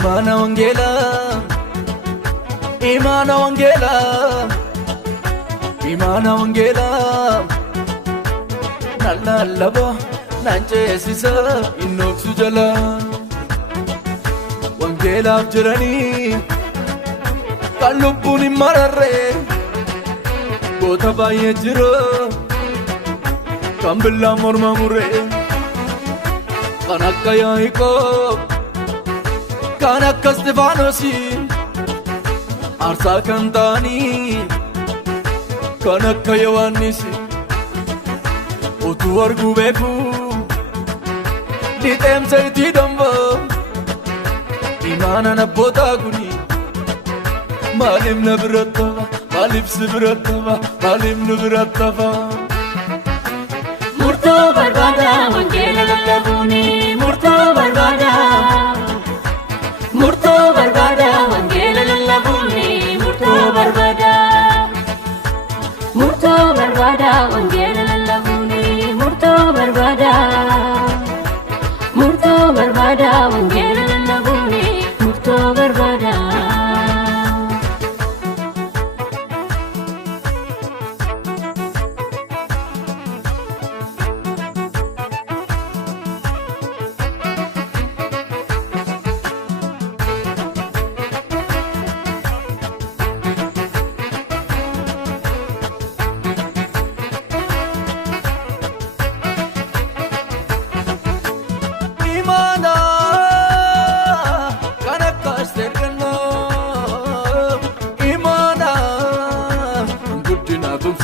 Imana Wangela, Imana Wangela, Imana Wangela. Nalla labo nanje sisa inoksu jala. Wangela jirani, kalubuni marare. Kota baye jiro, kambila morma mure. Kanakka yaiko. Kanakka Stefanosi Arsa Kantani Kanakka Yawannisi Otu argu beku Litem sayti dambo Imana nabbota guni Malim nabrattava Malib sibrattava Malim nabrattava Murto barbada Wangela lallabuni Murto barbada Murto barbada Wangela lallabuni Murto barbada Murto barbada Wangela lallabuni Murto barbada Murto barbada Wangela lallabuni Murto barbada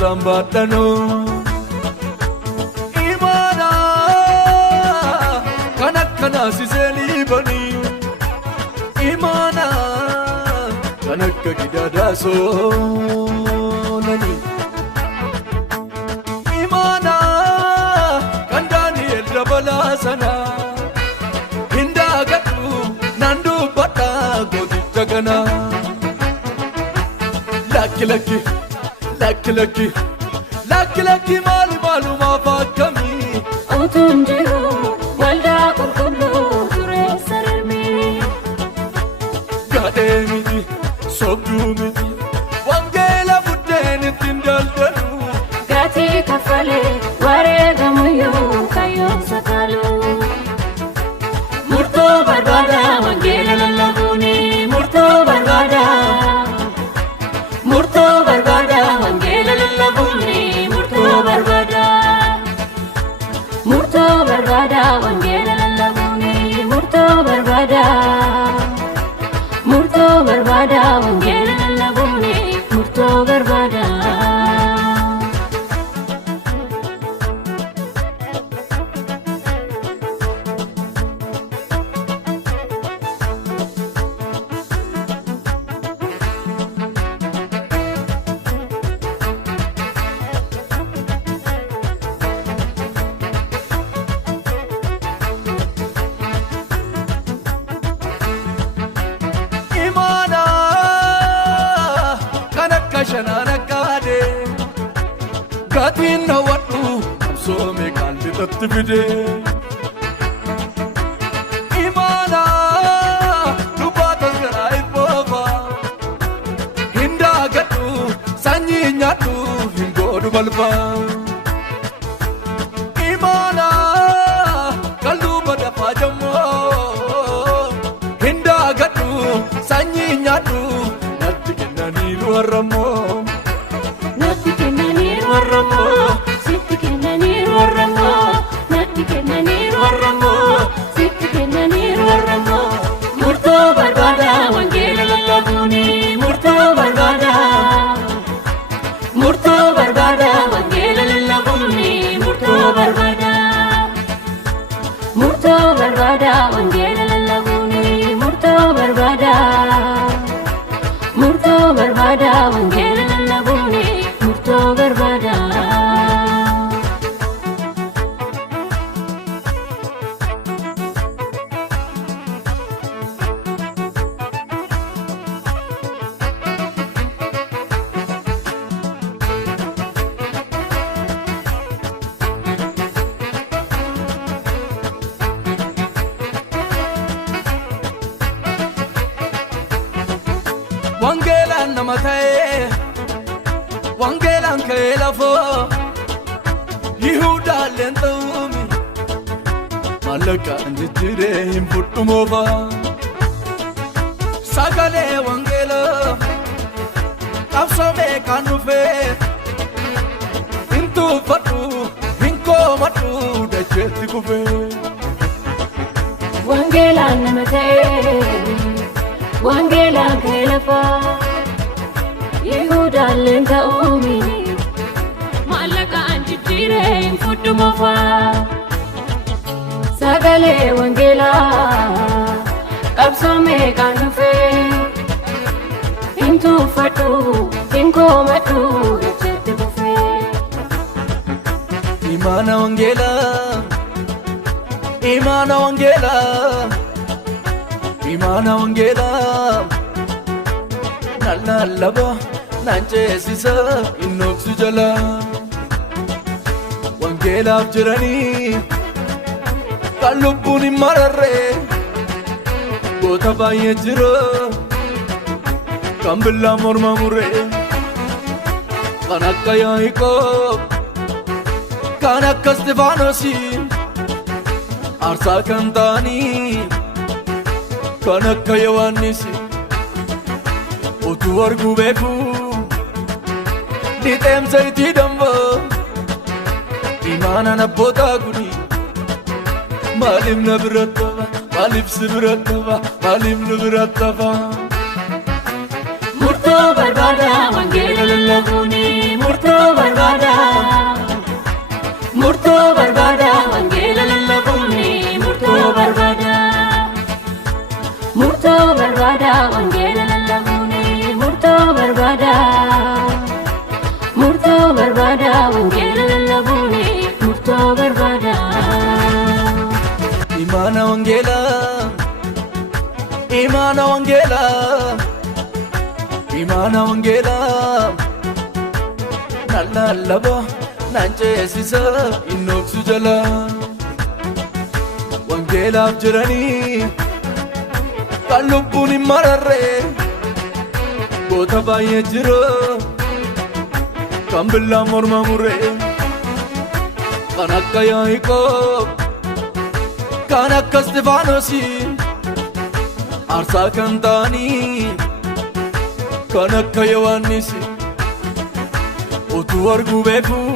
Sambatano Imana Kanakana siseli bani Imana Kanakka gidada so nani Imana Kandani elrabala sana Hinda gatu nandu bata godi jagana Lucky lucky Lucky lucky Lucky lucky malu malu ma fakami Otun jiru walda kullu ture sarmi Gade miti sobdu miti Wangela budeni tindaldalu Gati kafale ware gamuyo kayo sakalu Murto barbada Wangela lallabuni Murto barbada Murto barbada Wangela lallabuni Murto barbada Murto barbada Wangela lallabuni Murto barbada Murto barbada Wangela lallabuni Murto barbada Shanana kade Gatin na watu So me kalbi tattibide Imana Lubata garai baba Hinda gatu Sanyi nyatu Hingodu balba Imana Kaluba da pajamo Hinda gatu Sanyi nyatu Waramo Nati kenani waramo Sitti kenani waramo Nati kenani waramo Sitti kenani waramo Murto barbada Wangela lallabuni Murto barbada Murto barbada Wangela lallabuni Murto barbada Murto barbada Wangela lallabuni Murto barbada Murto barbada Wangela lallabuni Murto barbada wangeelaan ka'ee lafoo Yihuudaa leenxa'uumi maallaqaan jijjiiree hin fudhu moofaa sagalee wangeelaa qabsoomee kan dhufee hin tuuffadhu hin koomadhu dacheetti kufee wangeelaan nama ta'ee wangeelaan ka'ee lafaa Yihuudaan leenxa'uumi maallaqaan jijjiiree hin fudhu moofaa sagalee wangeelaa qabsoomee kan dhufee hin tuuffadhu hin koomadhu dacheetti kufee Imaana wangeelaa Imaana wangeelaa Imaana wangeelaa nallallaba naan ceesisa innoksu jala wangeelaaf jiranii kan lubbuun hin mararre goota baay'ee jira kan billaa morma murre kan akka Yaaqoob kan akka Istifaanosii aarsaa kan ta'anii kan akka Yohaannisi utuu arguu beekuu lixeemsa itti dambaa imaanaan abbootaa kuni maaliif na biratti hafa maaliif si biratti hafa maaliif nu biratti hafa murtoo barbaada wangeela lallabuuni murtoo barbaada wangeela lallabuuni murtoo barbaada wangeela lallabuuni murtoo barbaada wangeela lallabuuni murtoo barbaada Imaana wangeelaa Imaana wangeelaa Imaana wangeelaa nallallaba naan ceesisa innoksu jala wangeelaaf jiranii kan lubbuun hin mararre goota baay'ee jira kan billaa morma murre kan akka Yaaqoob kan akka Istifaanosii aarsaa kan ta'anii kan akka Yohaannisi utuu arguu beekuu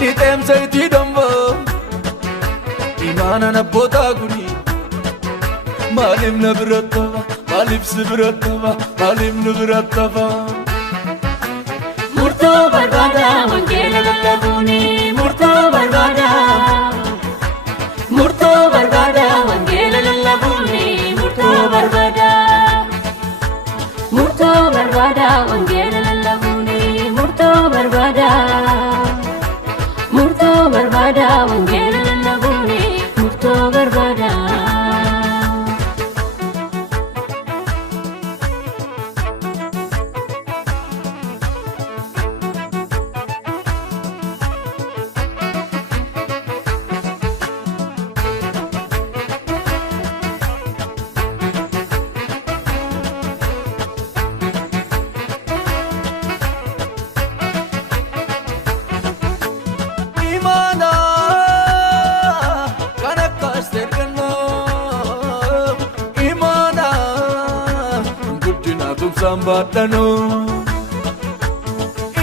lixeemsa itti dambaa imaanaan abbootaa kuni maaliif na biratti hafa maaliif si biratti hafa maaliif nu biratti hafa murtoo barbaada wangeela lallabuuni murtoo barbaada wangeela lallabuuni murtoo barbaada wangeela lallabuuni murtoo barbaada wangeela lallabuuni murtoo barbaada Imaana kan akka Asteer Gannoo Imaana guddina tumsaan baadhanoo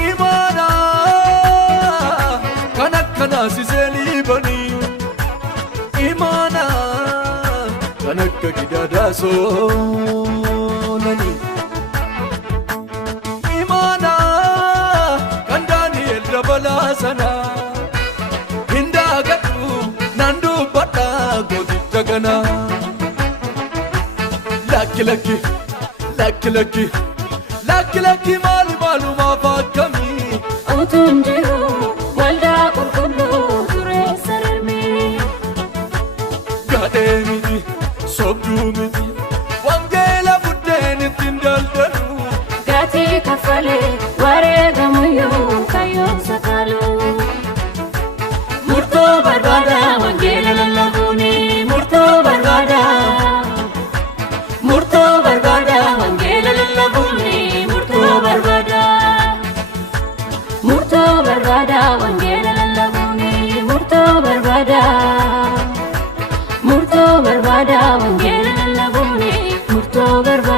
Imaana kan akka Naasisee Liibanii Imaana kan akka Gidaadaa Soolanii Imaana kan Daani'el Dabalaa sanaa hindaagadhu naan dubbadha gooticha kanaa lakki lakki maalumaaf akkamii utuun jiru waldaa qulqulluu dureessa darbii gadhee miti sobduu miti wangeela buddeen ittiin daldalu gatii kaffalee wareegamuyyuu kayyoon sakaalu murtoo barbaada wangeela lallabuuni murtoo barbaada wangeela lallabuuni murtoo barbaada بربادا وانجيل للبوني مرتو بربادا مرتو بربادا وانجيل للبوني مرتو بربادا